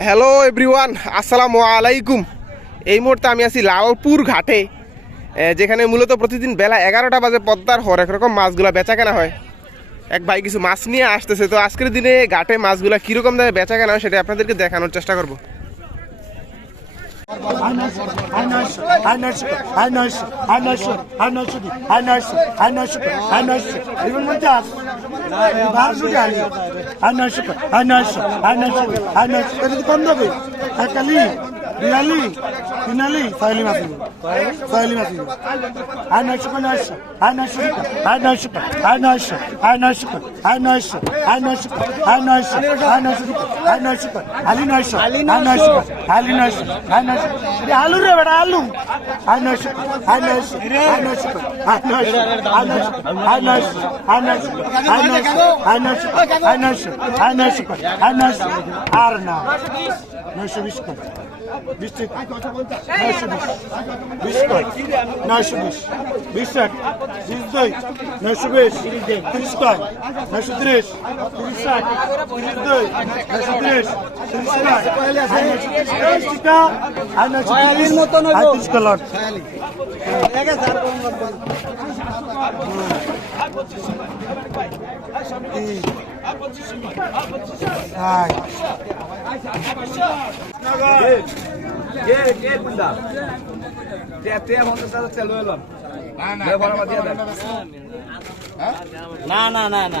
Hello everyone আসসালামু আলাইকুম এই মুহূর্তে আমি আছি লালপুর ঘাটে যেখানে মূলত প্রতিদিন বেলা এগারোটা বাজে পদ্মার হরেক রকম মাছগুলো বেচা কেনা হয় এক ভাই কিছু মাছ নিয়ে আসতেছে তো আজকের দিনে ঘাটে মাছগুলো কীরকম দামে বেচা কেনা হয় সেটা আপনাদেরকে দেখানোর চেষ্টা করব আই নয়শো আই নয়শো আই নয়শো আই নয়শো আই নয়শো আই নয়শো আই নয়শো আই নয়শো এগুলো পঞ্চাশ বারোশো আনি আই নয়শো আই নয়শো আই নয়শো আই নয়শো এটা তো কম দেবে একালি বিয়ালি তিনালি ছয়লি মাছ ছয়লি মাছ আই নয়শো নয়শো আই নয়শো আই নয়শো আই নয়শো আই নয়শো আই নয়শো আই নয়শো আই নয়শো আই নয়শো আই নয়শো আলি নয়শো আই নয়শো আলি নয়শো আই নয়শো এটা আলু রে বেটা আলু আই নয়শো আই নয়শো আই নয়শো আই নয়শো আই নয়শো আই নয়শো আই নয়শো আই নয়শো আই নয়শো আই নয়শো আই নয়শো আই নয়শো আর না নয়শো বিশ করে বিশ টাকা। নয়শো বিশ বিশ করে নয়শো বিশ। বিশ এক বিশ দুই। নয়শো বিশ। তিরিশ কয় নয়শো তিরিশ। তিরিশ এক তিরিশ দুই। নয়শো তিরিশ। তিরিশ টাকা। আর নয়শো তিরিশ। আর তিরিশ। কলর। হ্যাঁ না না না না।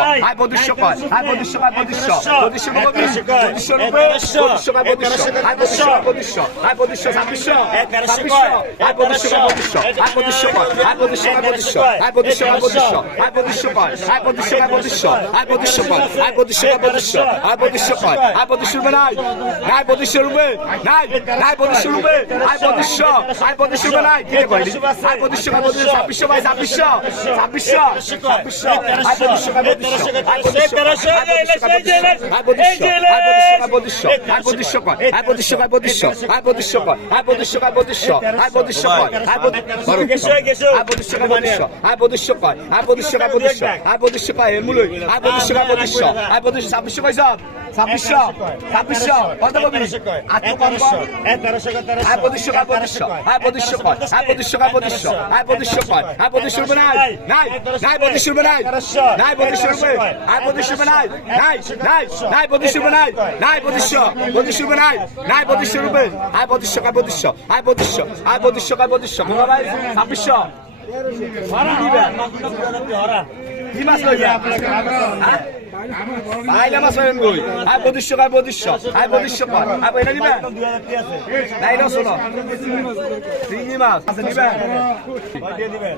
আয় বদিশো কয় আয় বদিশো কয় বদিশো বদিশো বদিশো বদিশো বদিশো কয় বদিশো আয় বদিশো বদিশো আয় বদিশো ছাব্বিশশো ছাব্বিশশো আয় বদিশো বদিশো আয় বদিশো কয় আয় বদিশো বদিশো আয় বদিশো বদিশো আয় বদিশো কয় আয় বদিশো বদিশো আয় বদিশো কয় আয় বদিশো বদিশো আয় বদিশো কয় আয় বদিশো রুবে নাই নাই বদিশো রুবে নাই নাই বদিশো রুবে আয় বদিশো আয় বদিশো রুবে নাই কে কইলি আয় বদিশো কয় বদিশো ছাব্বিশশো ভাই ছাব্বিশশো ছাব্বিশশো ছাব্বিশশো আয় বদিশো কয় বদিশো নাই নাই নাই নাই নাই প্রতিষ্ঠা নাই। নাই নাই নাই প্রতিষ্ঠা নাই। নাই প্রতিষ্ঠা প্রতিষ্ঠা নাই। নাই প্রতিষ্ঠা রূপে। আয় প্রতিষ্ঠা কায় প্রতিষ্ঠা আয় প্রতিষ্ঠা আয় প্রতিষ্ঠা কায় প্রতিষ্ঠা ছাব্বিশশো। কি মাছ লইয়া? আইলে হ্যাঁ? মাছ লইম গই আই বদিশ্য আই বদিশ্য আই বদিশ্য কর আই বইনা নিবা নাই না শোনো। চিংড়ি মাছ। আছে নিবা দিয়ে দিবেন?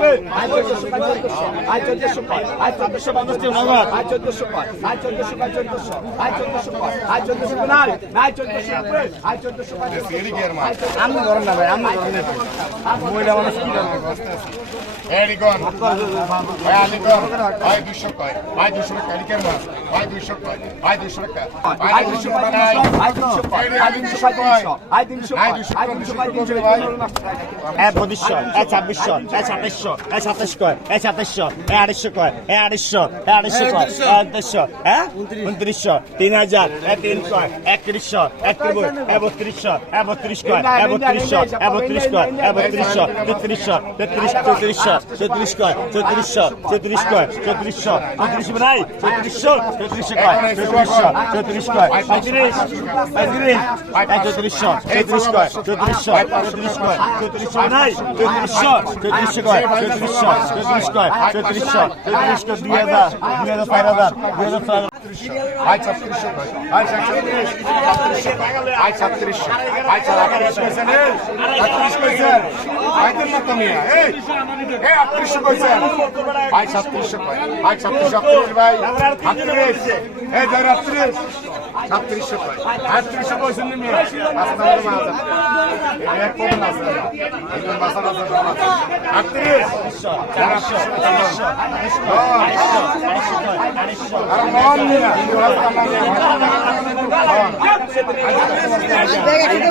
ছাব্বিশ আই চোদ্দশো সাতাইশশো সাতাশশো এই সাতাশ কয় এই সাতাশশো এই আড়াইশো কয় এই আড়াইশো এই আড়াইশো কয় আড়াইশো। হ্যাঁ উনত্রিশশো তিন হাজার এই তিন কয় একত্রিশশো একত্রিশ এই বত্রিশশো এই বত্রিশ কয় এই বত্রিশশো এই বত্রিশ কয় এই বত্রিশশো তেত্রিশশো তেত্রিশ চৌত্রিশশো চৌত্রিশ কয় চৌত্রিশশো চৌত্রিশ কয় চৌত্রিশশো চৌত্রিশ নাই চৌত্রিশশো চৌত্রিশশো কয় চৌত্রিশশো চৌত্রিশ কয় পঁয়ত্রিশ পঁয়ত্রিশ চৌত্রিশশো চৌত্রিশ কয় চৌত্রিশশো চৌত্রিশ কয় চৌত্রিশশো নাই চৌত্রিশশো চৌত্রিশশো কয় চৌত্রিশশো চৌত্রিশশো চৌত্রিশ কয় দুই হাজার দুই হাজার চার হাজার দুই হাজার চার আয় ছত্রিশশো আয় সাতত্রিশ আয় সাতত্রিশশো আয় সাতত্রিশ কইছেন আটত্রিশ কইছেন আয় দেন না তুমি এই আটত্রিশশো কইছেন আয় সাতত্রিশশো আয় সাতত্রিশ আটত্রিশ ভাই আটত্রিশ এই ধর আটত্রিশ সাতত্রিশশো আটত্রিশশো কইছেন তুমি রাস্তা বলে মাছ এক আটত্রিশ মন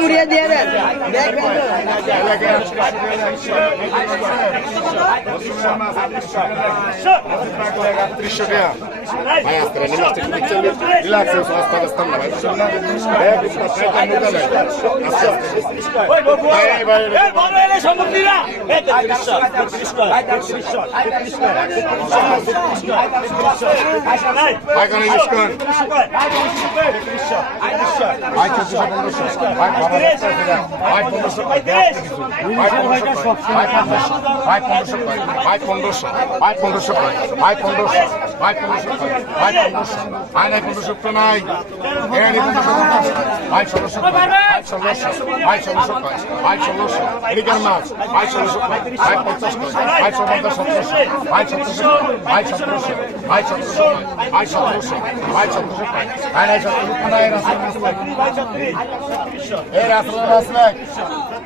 উড়িয়ে দিয়ে দেন একত্রিশশো টাকা ভাই আসতে পারেন রিল্যাক্স সস্তা আসতাম না ভাই ভাই পনেরোশো ভাই পনেরোশো পনেরোশো কয় ভাই পনেরোশো ভাই পনেরোশো কয় ভাই পনেরোশো ভাই পনেরোশো কয় ভাই পনেরোশো ভাই নাই পনেরোশো তো নাই এরানি পনেরোশো ভাই ষোলোশো ভাই ষোলোশো ভাই ষোলোশো কয় ভাই ষোলোশো এদিকের মাছ ভাই ষোলোশো কয় ভাই পঞ্চাশ কয় ভাই সপঞ্চাশ সতেরোশো ভাই সতেরোশো ভাই সতেরোশো ভাই সতেরোশো ভাই সতেরোশো ভাই সতেরোশো ভাই নাই সতেরোশো নাই রাসেল রাসলেক এই রাসেল রাসলেক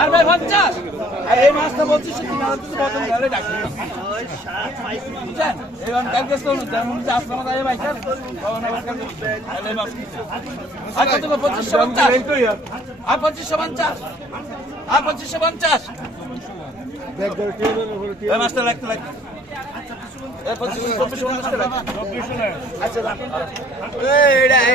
আর ভাই পঞ্চাশ। এই মাছটা বলছি সে তিন হাজার থেকে বদল ধরে ডাকি। বুঝছেন? এবার কালকে তো যেমন যে আসলাম তাই ভাই, স্যার। আর কত? পঁচিশশো পঞ্চাশ। আর পঁচিশশো পঞ্চাশ। আর পঁচিশশো পঞ্চাশ। মাছটা লাগতে লাগতে। এই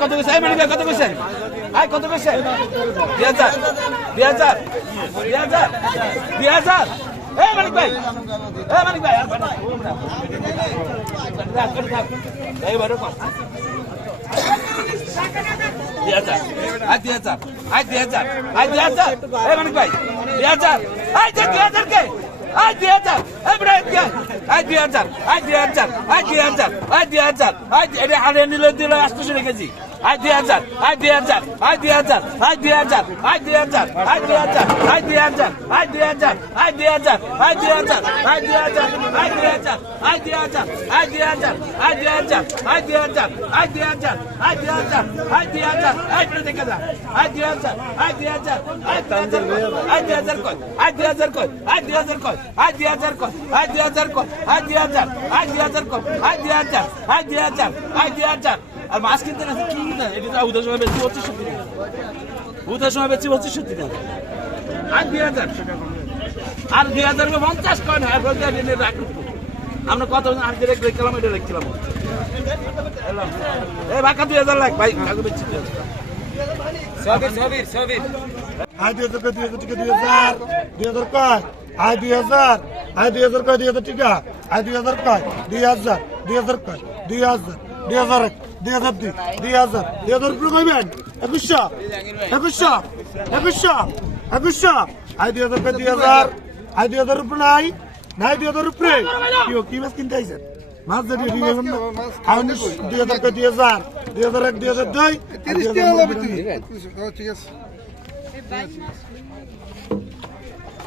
কত কইছে এই মেডিকেল কত কইছে আই কত কইছে 2000 2000 2000 2000 এই মানিক ভাই এই মানিক ভাই এই বড় কত আই 2000 আই 2000 আই 2000 এই মানিক ভাই 2000 আই 2000 কে? আই দুই হাজার, আই, দুই হাজার, আই, দুই হাজার, আই, দুই হাজার, আই এটা আড়ে নিলে দিলে আটশো রেখেছি আই দুই হাজার আই দুই হাজার আই দুই হাজার আই দুই হাজার আই দুই হাজার আই দুই হাজার আই দুই হাজার আই দুই হাজার আই দুই হাজার আই দুই হাজার আই দুই হাজার আই দুই হাজার আই দুই হাজার আই দুই হাজার আই দুই হাজার আই দুই হাজার আই দুই হাজার আই দুই হাজার আই দুই হাজার আই দুই যা আই দুই হাজার আই দুই হাজার আই দুই হাজার আই দুই হাজার কয় আই দুই হাজার কয় আই দুই হাজার কয় আই দুই হাজার কয় আই দুই হাজার কয় আই দুই হাজার আই দুই হাজার কয় আই দুই হাজার আই দুই হাজার আই দুই হাজার আর মাছ কিনতে না কি কিনতে? এটা তো উদার সময় বেশি হচ্ছে সত্যি উদার সময় বেশি হচ্ছে সত্যি না আর দুই হাজার। আর দুই হাজার পঞ্চাশ কয় না রাখুন আমরা কত আর direct দেখলাম এটা দেখছিলাম এই বাকা দুই হাজার লাখ। ভাই আগে বেচছি সবির দুই হাজার দুই হাজার টিকা কয়? দুই হাজার। কয় টিকা? আয় দুই হাজার কয়? দুই হাজার। দুই হাজার কয়? দুই হাজার। দুই হাজার এক দুই হাজার দুই দুই হাজার দুই হাজার উপরে কইবেন একুশশো একুশশো একুশশো একুশশো আয় দুই হাজার দুই হাজার আয় দুই হাজার উপরে নাই নাই দুই হাজার উপরে কি কি মাছ কিনতে আইছেন মাছ না দুই হাজার কই দুই হাজার দুই হাজার এক দুই হাজার দুই ঠিক আছে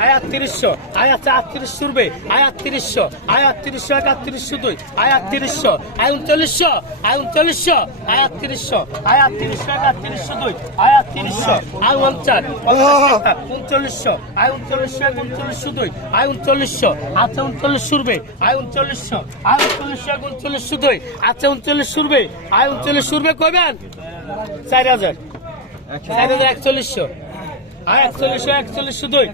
আয়াত তিরিশশো, আয়াত আটত্রিশশো রুবে আয়াত তিরিশশো আয়াত তিরিশশো এক আটত্রিশশো দুই আয়াত তিরিশশো আয় উনচল্লিশশো আয় উনচল্লিশশো, আয়াত তিরিশশো আয়াত তিরিশশো এক আটত্রিশশো দুই আয়াত তিরিশশো আয় উনচার উনচল্লিশশো আয় উনচল্লিশশো এক উনচল্লিশশো দুই আয় উনচল্লিশশো আচ্ছা উনচল্লিশশো রুবে আয় উনচল্লিশশো আয় উনচল্লিশশো এক উনচল্লিশশো দুই আচ্ছা উনচল্লিশশো রুবে আয় উনচল্লিশশো রুবে কইবেন? চার হাজার চার হাজার একচল্লিশশো আয় একচল্লিশশো একচল্লিশশো দুই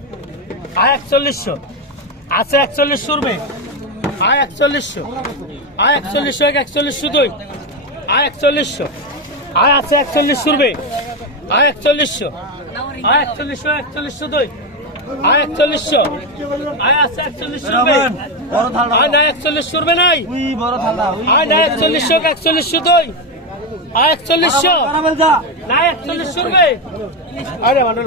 আয় একচল্লিশশো। আছে একচল্লিশশো রুবে আয় একচল্লিশশো। আয় একচল্লিশশো এক একচল্লিশশো দুই। আয় একচল্লিশশো। আয় আছে একচল্লিশশো রুবে আয় একচল্লিশশো। আয় একচল্লিশশো একচল্লিশশো দুই। আয় একচল্লিশশো। আয় আছে একচল্লিশশো রুবে আয় না একচল্লিশশো রুবে নাই। আয় না একচল্লিশশো একচল্লিশশো দুই। আয় একচল্লিশশো। না একচল্লিশশো রুবে আরে ভালো